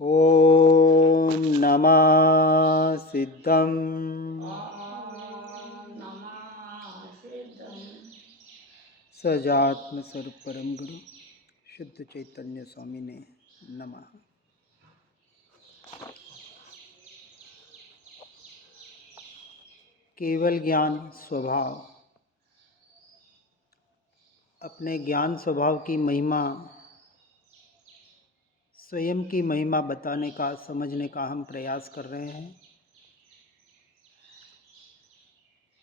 ॐ नमः सिद्धं सजात्म स्वरूप परम गुरु शुद्ध चैतन्य स्वामी ने नमः। केवल ज्ञान स्वभाव, अपने ज्ञान स्वभाव की महिमा, स्वयं की महिमा बताने का, समझने का हम प्रयास कर रहे हैं।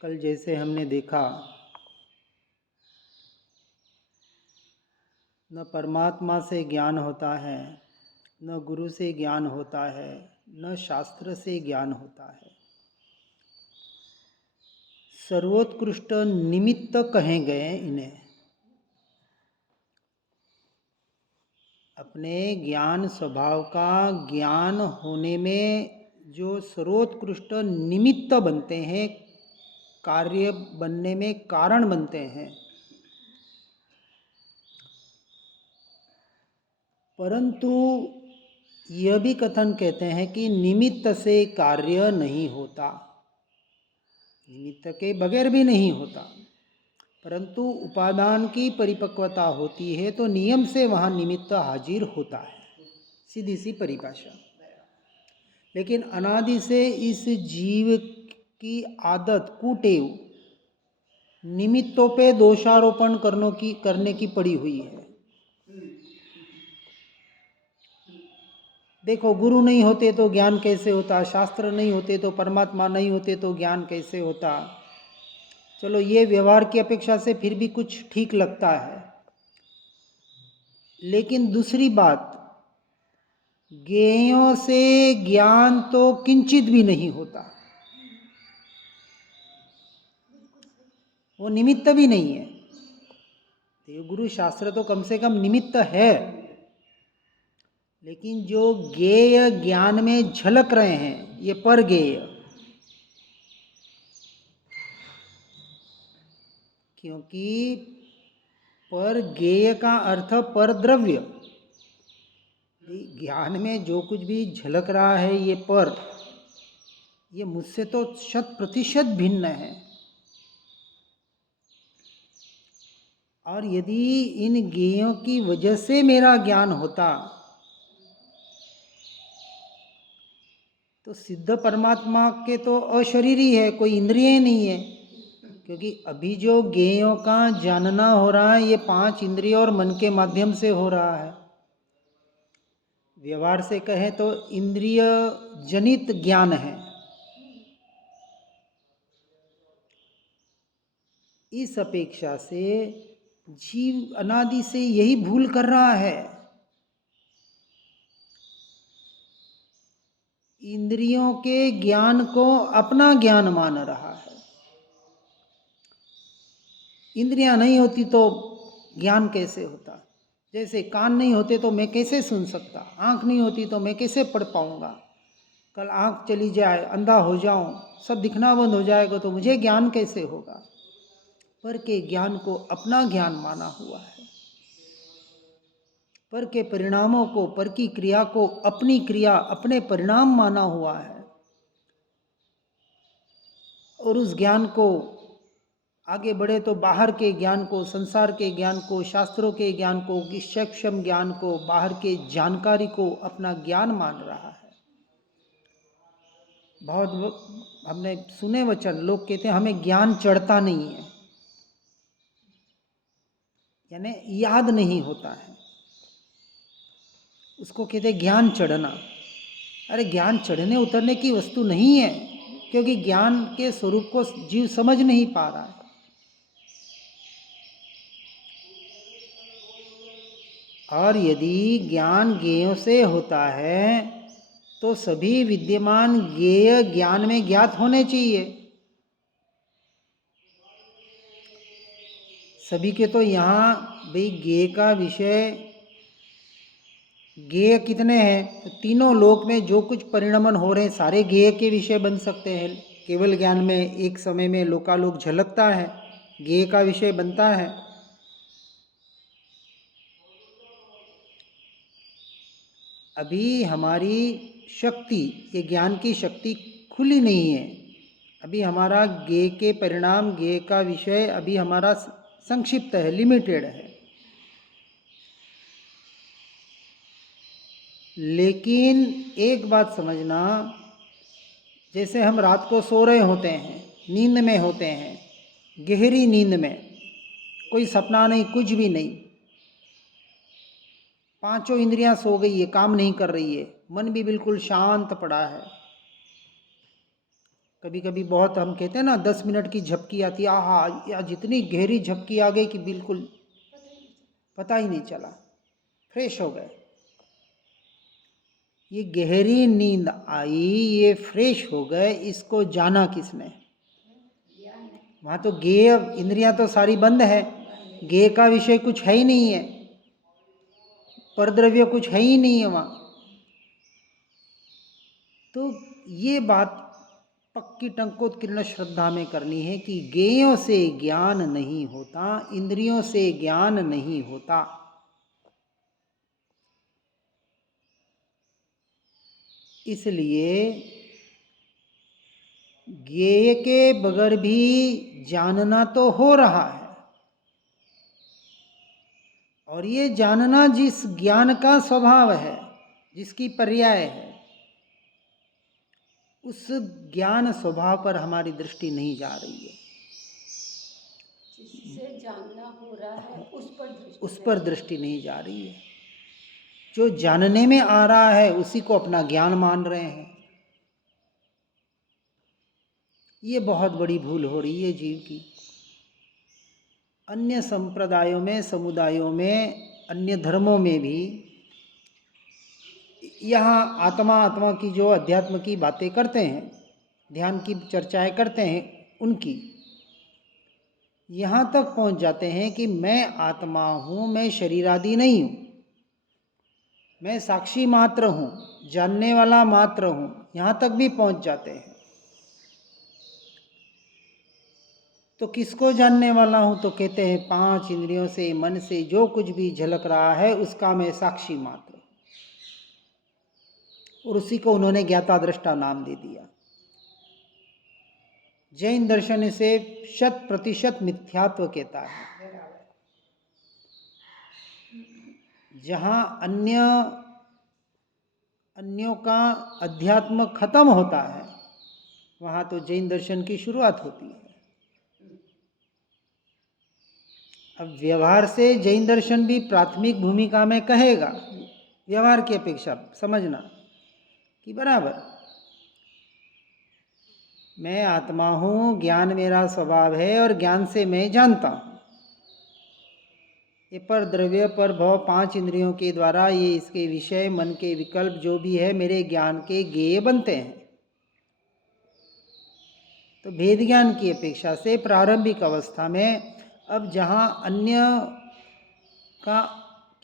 कल जैसे हमने देखा, न परमात्मा से ज्ञान होता है, न गुरु से ज्ञान होता है, न शास्त्र से ज्ञान होता है। सर्वोत्कृष्ट निमित्त कहे गए इन्हें। अपने ज्ञान स्वभाव का ज्ञान होने में जो सर्वोत्कृष्ट निमित्त बनते हैं, कार्य बनने में कारण बनते हैं, परंतु यह भी कथन कहते हैं कि निमित्त से कार्य नहीं होता, निमित्त के बगैर भी नहीं होता, परंतु उपादान की परिपक्वता होती है तो नियम से वहाँ निमित्त हाजिर होता है। सीधी सी परिभाषा। लेकिन अनादि से इस जीव की आदत, कुटेव, निमित्तों पे दोषारोपण करने की पड़ी हुई है। देखो, गुरु नहीं होते तो ज्ञान कैसे होता, शास्त्र नहीं होते तो, परमात्मा नहीं होते तो ज्ञान कैसे होता। चलो, ये व्यवहार की अपेक्षा से फिर भी कुछ ठीक लगता है। लेकिन दूसरी बात, ज्ञेयों से ज्ञान तो किंचित भी नहीं होता, वो निमित्त भी नहीं है। देवगुरु शास्त्र तो कम से कम निमित्त है, लेकिन जो ज्ञेय ज्ञान में झलक रहे हैं, ये पर ज्ञेय, क्योंकि पर ज्ञेय का अर्थ पर द्रव्य। ज्ञान में जो कुछ भी झलक रहा है, ये पर, ये मुझसे तो 100% भिन्न है। और यदि इन ज्ञेयों की वजह से मेरा ज्ञान होता तो सिद्ध परमात्मा के तो अशरीरी है, कोई इंद्रिय नहीं है। क्योंकि अभी जो ज्ञेयों का जानना हो रहा है, ये 5 इंद्रिय और मन के माध्यम से हो रहा है। व्यवहार से कहें तो इंद्रिय जनित ज्ञान है। इस अपेक्षा से जीव अनादि से यही भूल कर रहा है। इंद्रियों के ज्ञान को अपना ज्ञान मान रहा है। इंद्रियां नहीं होती तो ज्ञान कैसे होता? जैसे कान नहीं होते तो मैं कैसे सुन सकता, आँख नहीं होती तो मैं कैसे पढ़ पाऊंगा। कल आँख चली जाए, अंधा हो जाऊं, सब दिखना बंद हो जाएगा तो मुझे ज्ञान कैसे होगा? पर के ज्ञान को अपना ज्ञान माना हुआ है। पर के परिणामों को, पर की क्रिया को अपनी क्रिया, अपने परिणाम माना हुआ है। और उस ज्ञान को आगे बढ़े तो बाहर के ज्ञान को, संसार के ज्ञान को, शास्त्रों के ज्ञान को, सूक्ष्म ज्ञान को, बाहर के जानकारी को अपना ज्ञान मान रहा है। बहुत हमने सुने वचन, लोग कहते हैं हमें ज्ञान चढ़ता नहीं है, यानी याद नहीं होता है, उसको कहते ज्ञान चढ़ना। अरे, ज्ञान चढ़ने उतरने की वस्तु नहीं है, क्योंकि ज्ञान के स्वरूप को जीव समझ नहीं पा रहा है। और यदि ज्ञान ज्ञेयों से होता है तो सभी विद्यमान ज्ञेय ज्ञान में ज्ञात होने चाहिए। सभी के तो यहाँ भाई ज्ञेय का विषय, ज्ञेय कितने हैं? तो तीनों लोक में जो कुछ परिणमन हो रहे हैं सारे ज्ञेय के विषय बन सकते हैं। केवल ज्ञान में एक समय में लोकालोक झलकता है, ज्ञेय का विषय बनता है। अभी हमारी शक्ति, ये ज्ञान की शक्ति खुली नहीं है। अभी हमारा ज्ञेय के परिणाम, ज्ञेय का विषय अभी हमारा संक्षिप्त है, लिमिटेड है। लेकिन एक बात समझना, जैसे हम रात को सो रहे होते हैं, नींद में होते हैं, गहरी नींद में, कोई सपना नहीं, कुछ भी नहीं, पांचों इंद्रियां सो गई है, काम नहीं कर रही है, मन भी बिल्कुल शांत पड़ा है। कभी कभी बहुत हम कहते हैं ना 10 मिनट की झपकी आती है, आहा, या जितनी गहरी झपकी आ गई कि बिल्कुल पता ही नहीं चला, फ्रेश हो गए। ये गहरी नींद आई, ये फ्रेश हो गए, इसको जाना किसने? वहाँ तो ज्ञेय इंद्रियां तो सारी बंद है, ज्ञेय का विषय कुछ है ही नहीं है, परद्रव्य कुछ है ही नहीं है वहाँ। तो ये बात पक्की टंकोत्कीर्ण श्रद्धा में करनी है कि ज्ञेयों से ज्ञान नहीं होता, इंद्रियों से ज्ञान नहीं होता। इसलिए ज्ञेय के बगैर भी जानना तो हो रहा है, और ये जानना जिस ज्ञान का स्वभाव है, जिसकी पर्याय है, उस ज्ञान स्वभाव पर हमारी दृष्टि नहीं जा रही है। जिससे जानना हो रहा है उस पर दृष्टि नहीं जा रही है। जो जानने में आ रहा है उसी को अपना ज्ञान मान रहे हैं। ये बहुत बड़ी भूल हो रही है जीव की। अन्य संप्रदायों में, समुदायों में, अन्य धर्मों में भी यहाँ आत्मा की जो अध्यात्म की बातें करते हैं, ध्यान की चर्चाएं करते हैं, उनकी यहाँ तक पहुँच जाते हैं कि मैं आत्मा हूँ, मैं शरीर आदि नहीं हूँ, मैं साक्षी मात्र हूँ, जानने वाला मात्र हूँ, यहाँ तक भी पहुँच जाते हैं। तो किसको जानने वाला हूँ? तो कहते हैं 5 इंद्रियों से, मन से जो कुछ भी झलक रहा है उसका मैं साक्षी मात्र, और उसी को उन्होंने ज्ञाता दृष्टा नाम दे दिया। जैन दर्शन इसे 100% मिथ्यात्व कहता है। जहाँ अन्यों का अध्यात्म खत्म होता है, वहाँ तो जैन दर्शन की शुरुआत होती है। अब व्यवहार से जैन दर्शन भी प्राथमिक भूमिका में कहेगा, व्यवहार की अपेक्षा समझना कि बराबर मैं आत्मा हूँ, ज्ञान मेरा स्वभाव है, और ज्ञान से मैं जानता हूँ। ये पर द्रव्य, पर भव, 5 इंद्रियों के द्वारा ये इसके विषय, मन के विकल्प जो भी है, मेरे ज्ञान के ज्ञेय बनते हैं। तो भेद ज्ञान की अपेक्षा से प्रारंभिक अवस्था में, अब जहाँ अन्य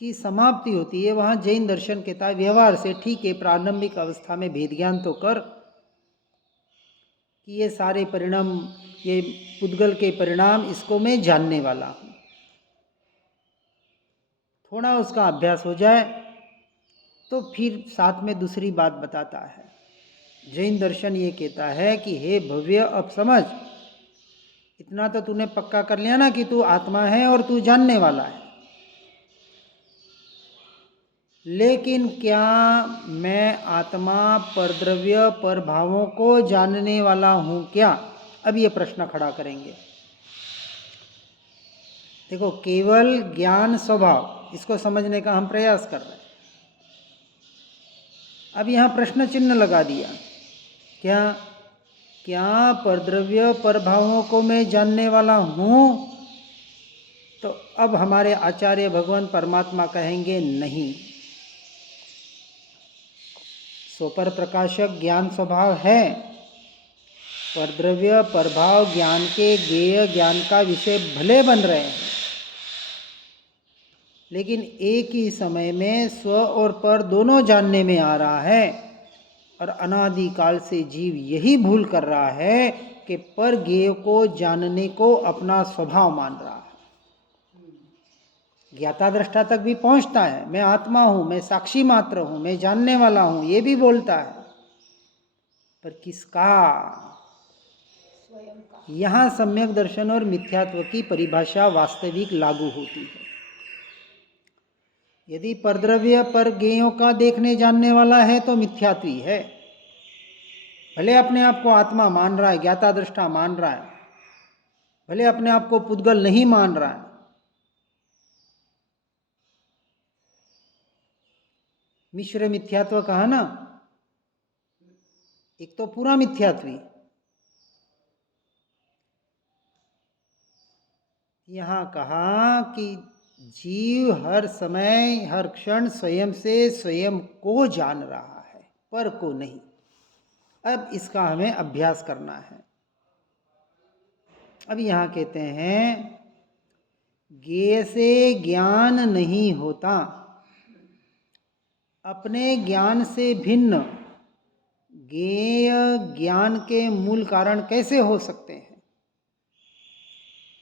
की समाप्ति होती है, वहाँ जैन दर्शन कहता है व्यवहार से ठीक है, प्रारंभिक अवस्था में भेद ज्ञान तो कर कि ये सारे परिणाम, ये पुद्गल के परिणाम, इसको मैं जानने वाला हूँ। थोड़ा उसका अभ्यास हो जाए तो फिर साथ में दूसरी बात बताता है। जैन दर्शन ये कहता है कि हे भव्य, अब समझ, इतना तो तूने पक्का कर लिया ना कि तू आत्मा है और तू जानने वाला है, लेकिन क्या मैं आत्मा, परद्रव्य, परभावों को जानने वाला हूँ क्या? अब ये प्रश्न खड़ा करेंगे। देखो, केवल ज्ञान स्वभाव, इसको समझने का हम प्रयास कर रहे हैं। अब यहाँ प्रश्न चिन्ह लगा दिया, क्या परद्रव्य, परभावों को मैं जानने वाला हूँ? तो अब हमारे आचार्य भगवान परमात्मा कहेंगे नहीं। स्वपर प्रकाशक ज्ञान स्वभाव है, परद्रव्य, परभाव ज्ञान के ज्ञेय, ज्ञान का विषय भले बन रहे हैं, लेकिन एक ही समय में स्व और पर दोनों जानने में आ रहा है, और अनादिकाल से जीव यही भूल कर रहा है कि पर ज्ञेय को जानने को अपना स्वभाव मान रहा है। ज्ञाता दृष्टा तक भी पहुंचता है, मैं आत्मा हूं, मैं साक्षी मात्र हूं, मैं जानने वाला हूं, ये भी बोलता है, पर किसका? स्वयं का। यहां सम्यक दर्शन और मिथ्यात्व की परिभाषा वास्तविक लागू होती है। यदि परद्रव्य पर ज्ञेयों का देखने जानने वाला है तो मिथ्यात्वी है, भले अपने आप को आत्मा मान रहा है, ज्ञाता दृष्टा मान रहा है, भले अपने आप को पुद्गल नहीं मान रहा है, मिश्र मिथ्यात्व कहा ना, एक तो पूरा मिथ्यात्वी, यहां कहा कि जीव हर समय हर क्षण स्वयं से स्वयं को जान रहा है, पर को नहीं। अब इसका हमें अभ्यास करना है। अब यहां कहते हैं ज्ञेय से ज्ञान नहीं होता, अपने ज्ञान से भिन्न ज्ञेय ज्ञान के मूल कारण कैसे हो सकते हैं?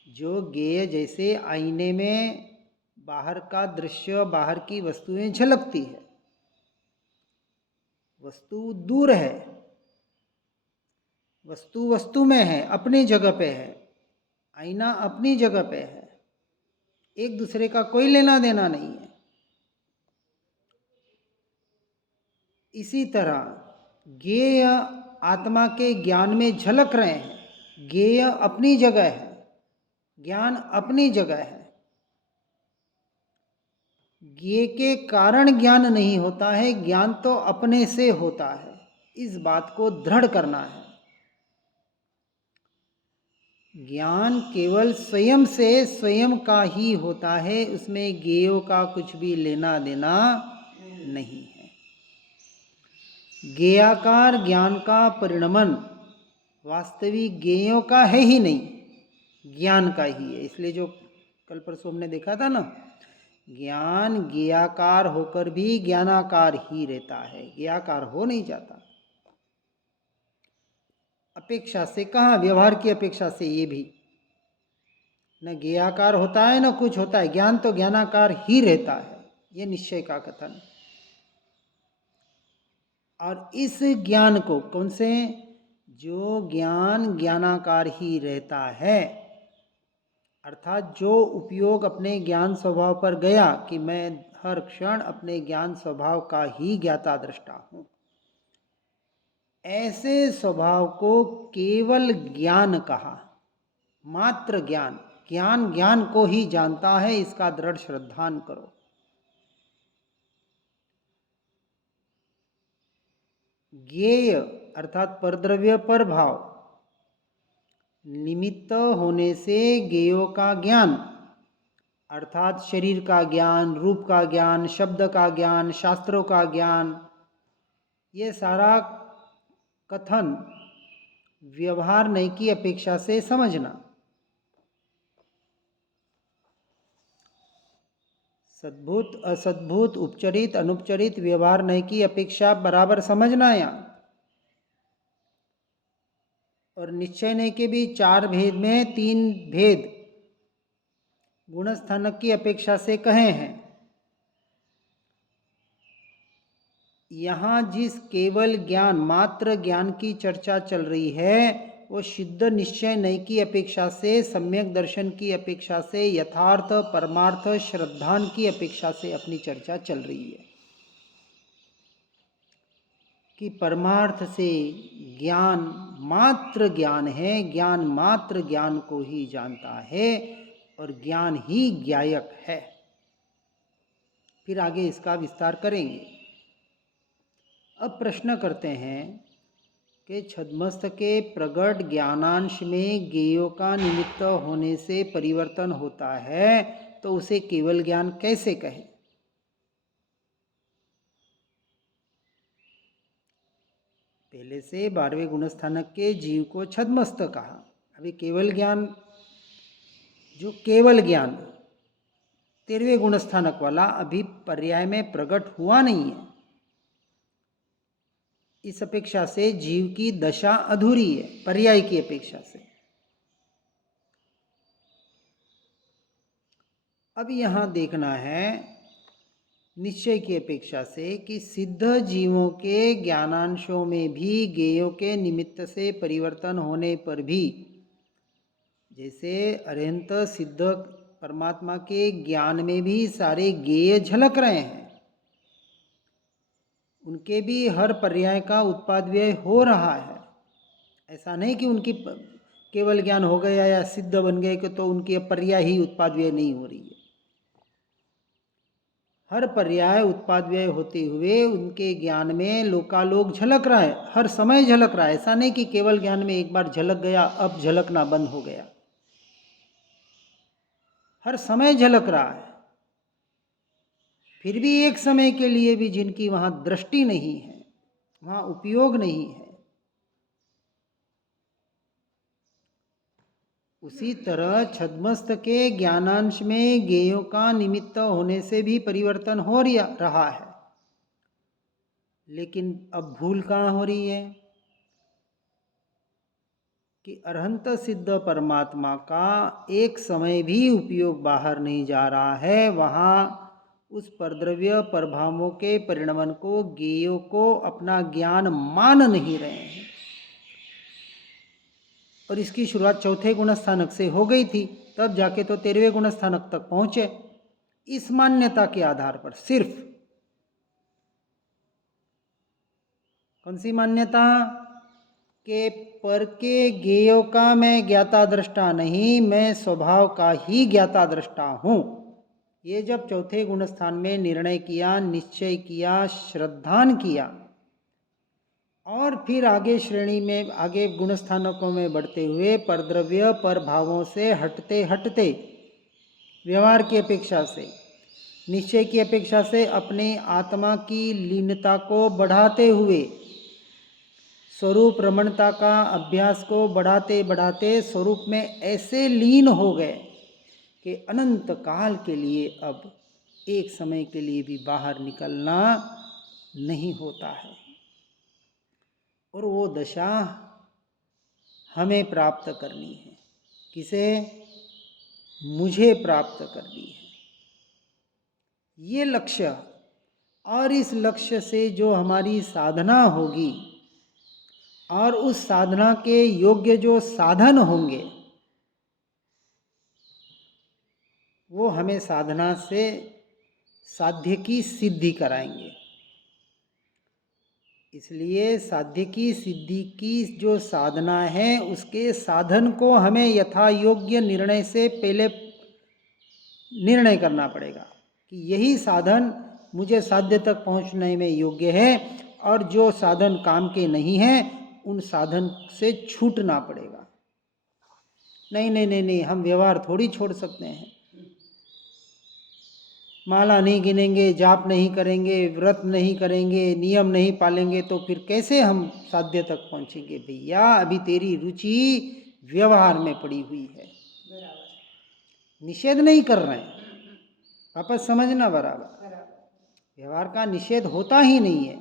जो ज्ञेय जैसे आईने में बाहर का दृश्य, बाहर की वस्तुएं झलकती है, वस्तु दूर है, वस्तु वस्तु में है, अपनी जगह पे है, आईना अपनी जगह पे है, एक दूसरे का कोई लेना देना नहीं है। इसी तरह ज्ञेय आत्मा के ज्ञान में झलक रहे हैं, ज्ञेय अपनी जगह है, ज्ञान अपनी जगह है। ज्ञेय के कारण ज्ञान नहीं होता है, ज्ञान तो अपने से होता है। इस बात को दृढ़ करना है। ज्ञान केवल स्वयं से स्वयं का ही होता है, उसमें ज्ञेयों का कुछ भी लेना देना नहीं है। ज्ञेयाकार ज्ञान का परिणमन वास्तविक ज्ञेयों का है ही नहीं, ज्ञान का ही है। इसलिए जो कल परसों हमने देखा था ना, ज्ञान ज्ञेयाकार होकर भी ज्ञानाकार ही रहता है, ज्ञेयाकार हो नहीं जाता। अपेक्षा से कहाँ, व्यवहार की अपेक्षा से ये भी न ज्ञेयाकार होता है न कुछ होता है, ज्ञान तो ज्ञानाकार ही रहता है, ये निश्चय का कथन। और इस ज्ञान को कौन से, जो ज्ञान ज्ञानाकार ही रहता है, अर्थात जो उपयोग अपने ज्ञान स्वभाव पर गया कि मैं हर क्षण अपने ज्ञान स्वभाव का ही ज्ञाता दृष्टा हूं, ऐसे स्वभाव को केवल ज्ञान कहा, मात्र ज्ञान। ज्ञान ज्ञान को ही जानता है, इसका दृढ़ श्रद्धान करो। ज्ञेय अर्थात परद्रव्य पर भाव, निमित्त होने से ज्ञेयों का ज्ञान अर्थात शरीर का ज्ञान, रूप का ज्ञान, शब्द का ज्ञान, शास्त्रों का ज्ञान, ये सारा कथन व्यवहार नहीं की अपेक्षा से समझना। सद्भूत असद्भूत, उपचरित अनुपचरित व्यवहार नहीं की अपेक्षा बराबर समझना यहाँ। और निश्चय नहीं के भी चार भेद में तीन भेद गुणस्थानक की अपेक्षा से कहे हैं। यहाँ जिस केवल ज्ञान, मात्र ज्ञान की चर्चा चल रही है, वो शुद्ध निश्चय नहीं की अपेक्षा से, सम्यक दर्शन की अपेक्षा से, यथार्थ परमार्थ श्रद्धान की अपेक्षा से अपनी चर्चा चल रही है कि परमार्थ से ज्ञान मात्र ज्ञान है, ज्ञान मात्र ज्ञान को ही जानता है और ज्ञान ही ज्ञायक है। फिर आगे इसका विस्तार करेंगे। अब प्रश्न करते हैं कि छद्मस्थ के प्रगट ज्ञानांश में ज्ञेयों का निमित्त होने से परिवर्तन होता है, तो उसे केवल ज्ञान कैसे कहें? पहले से 12वें गुणस्थानक के जीव को छद्मस्थ कहा। अभी केवल ज्ञान, जो केवल ज्ञान 13वें गुणस्थानक वाला अभी पर्याय में प्रकट हुआ नहीं है। इस अपेक्षा से जीव की दशा अधूरी है, पर्याय की अपेक्षा से। अब यहाँ देखना है निश्चय की अपेक्षा से कि सिद्ध जीवों के ज्ञानांशों में भी ज्ञेयों के निमित्त से परिवर्तन होने पर भी, जैसे अरहंत सिद्ध परमात्मा के ज्ञान में भी सारे ज्ञेय झलक रहे हैं, उनके भी हर पर्याय का उत्पाद व्यय हो रहा है। ऐसा नहीं कि उनकी केवल ज्ञान हो गया या सिद्ध बन गए कि तो उनकी पर्याय ही उत्पाद व्यय नहीं हो रही है। हर पर्याय उत्पाद व्यय होते हुए उनके ज्ञान में लोकालोक झलक रहा है, हर समय झलक रहा है। ऐसा नहीं कि केवल ज्ञान में एक बार झलक गया अब झलकना बंद हो गया, हर समय झलक रहा है। फिर भी एक समय के लिए भी जिनकी वहाँ दृष्टि नहीं है, वहाँ उपयोग नहीं है, उसी तरह छद्मस्त के ज्ञानांश में ज्ञेयों का निमित्त होने से भी परिवर्तन हो रहा है। लेकिन अब भूल कहाँ हो रही है कि अरहंत सिद्ध परमात्मा का एक समय भी उपयोग बाहर नहीं जा रहा है। वहाँ उस परद्रव्य प्रभावों के परिणमन को ज्ञेयों को अपना ज्ञान मान नहीं रहे हैं। और इसकी शुरुआत चौथे गुणस्थानक से हो गई थी, तब जाके तो 13वें गुणस्थानक तक पहुंचे। इस मान्यता के आधार पर सिर्फ, कौन सी मान्यता? के पर के ज्ञेयों का मैं ज्ञाता दृष्टा नहीं, मैं स्वभाव का ही ज्ञाता दृष्टा हूँ। ये जब चौथे गुणस्थान में निर्णय किया, निश्चय किया, श्रद्धान किया, और फिर आगे श्रेणी में, आगे गुणस्थानकों में बढ़ते हुए परद्रव्य पर भावों से हटते हटते व्यवहार की अपेक्षा से, निश्चय की अपेक्षा से अपने आत्मा की लीनता को बढ़ाते हुए स्वरूप रमणता का अभ्यास को बढ़ाते बढ़ाते स्वरूप में ऐसे लीन हो गए कि अनंत काल के लिए अब एक समय के लिए भी बाहर निकलना नहीं होता है। और वो दशा हमें प्राप्त करनी है। किसे? मुझे प्राप्त करनी है। ये लक्ष्य, और इस लक्ष्य से जो हमारी साधना होगी और उस साधना के योग्य जो साधन होंगे, वो हमें साधना से साध्य की सिद्धि कराएंगे। इसलिए साध्य की सिद्धि की जो साधना है, उसके साधन को हमें यथा योग्य निर्णय से पहले निर्णय करना पड़ेगा कि यही साधन मुझे साध्य तक पहुंचने में योग्य है, और जो साधन काम के नहीं हैं उन साधन से छूटना पड़ेगा। नहीं नहीं नहीं नहीं, हम व्यवहार थोड़ी छोड़ सकते हैं। माला नहीं गिनेंगे, जाप नहीं करेंगे, व्रत नहीं करेंगे, नियम नहीं पालेंगे तो फिर कैसे हम साध्य तक पहुंचेंगे? भैया, अभी तेरी रुचि व्यवहार में पड़ी हुई है। निषेध नहीं कर रहे हैं, वापस समझना बराबर। व्यवहार का निषेध होता ही नहीं है,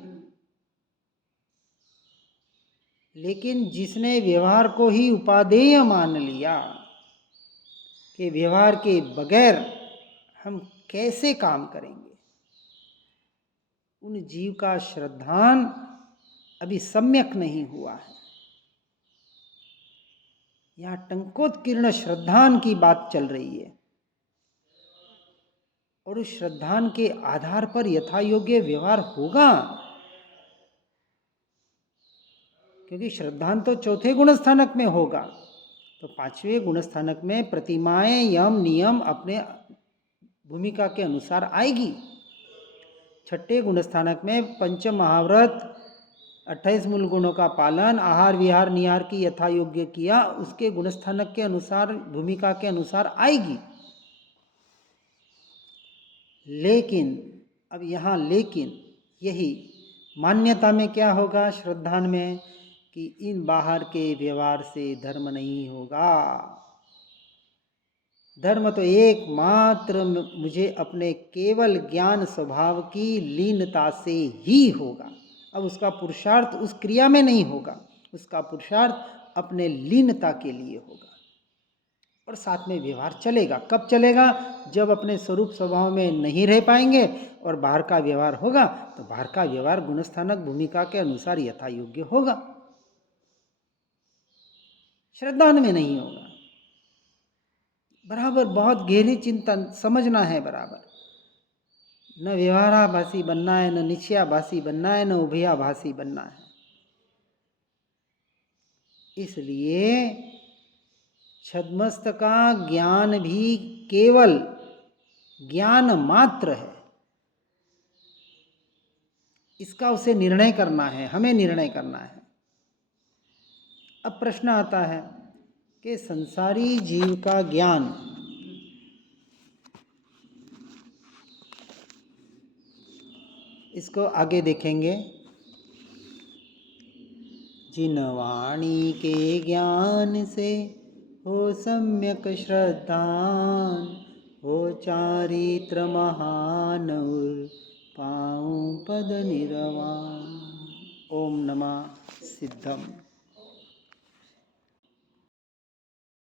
लेकिन जिसने व्यवहार को ही उपादेय मान लिया कि व्यवहार के बगैर हम कैसे काम करेंगे, उन जीव का श्रद्धान अभी सम्यक नहीं हुआ है। यहाँ टंकोत्कीर्ण श्रद्धान की बात चल रही है, और उस श्रद्धान के आधार पर यथा योग्य व्यवहार होगा। क्योंकि श्रद्धान तो चौथे गुणस्थानक में होगा, तो पांचवें गुणस्थानक में प्रतिमाएं, यम नियम अपने भूमिका के अनुसार आएगी। छठे गुणस्थानक में पंच महाव्रत, 28 मूल गुणों का पालन, आहार विहार निहार की यथा योग्य किया, उसके गुणस्थानक के अनुसार, भूमिका के अनुसार आएगी। लेकिन अब यहाँ लेकिन यही मान्यता में क्या होगा? श्रद्धान में कि इन बाहर के व्यवहार से धर्म नहीं होगा। धर्म तो एकमात्र मुझे अपने केवल ज्ञान स्वभाव की लीनता से ही होगा। अब उसका पुरुषार्थ उस क्रिया में नहीं होगा, उसका पुरुषार्थ अपने लीनता के लिए होगा। और साथ में व्यवहार चलेगा। कब चलेगा? जब अपने स्वरूप स्वभाव में नहीं रह पाएंगे और बाहर का व्यवहार होगा तो बाहर का व्यवहार गुणस्थानक भूमिका के अनुसार यथा योग्य होगा, श्रद्धान में नहीं होगा। बराबर बहुत गहरी चिंतन समझना है। बराबर न व्यवहाराभासी बनना है, न निश्चयाभासी बनना है, न उभयाभासी बनना है। इसलिए छद्मस्त का ज्ञान भी केवल ज्ञान मात्र है, इसका उसे निर्णय करना है, हमें निर्णय करना है। अब प्रश्न आता है कि संसारी जीव का ज्ञान इसको आगे देखेंगे। जिन वाणी के ज्ञान से हो सम्यक श्रद्धान, हो चारित्र महान उर पाऊं पद निर्वाण। ओम नमः सिद्धम।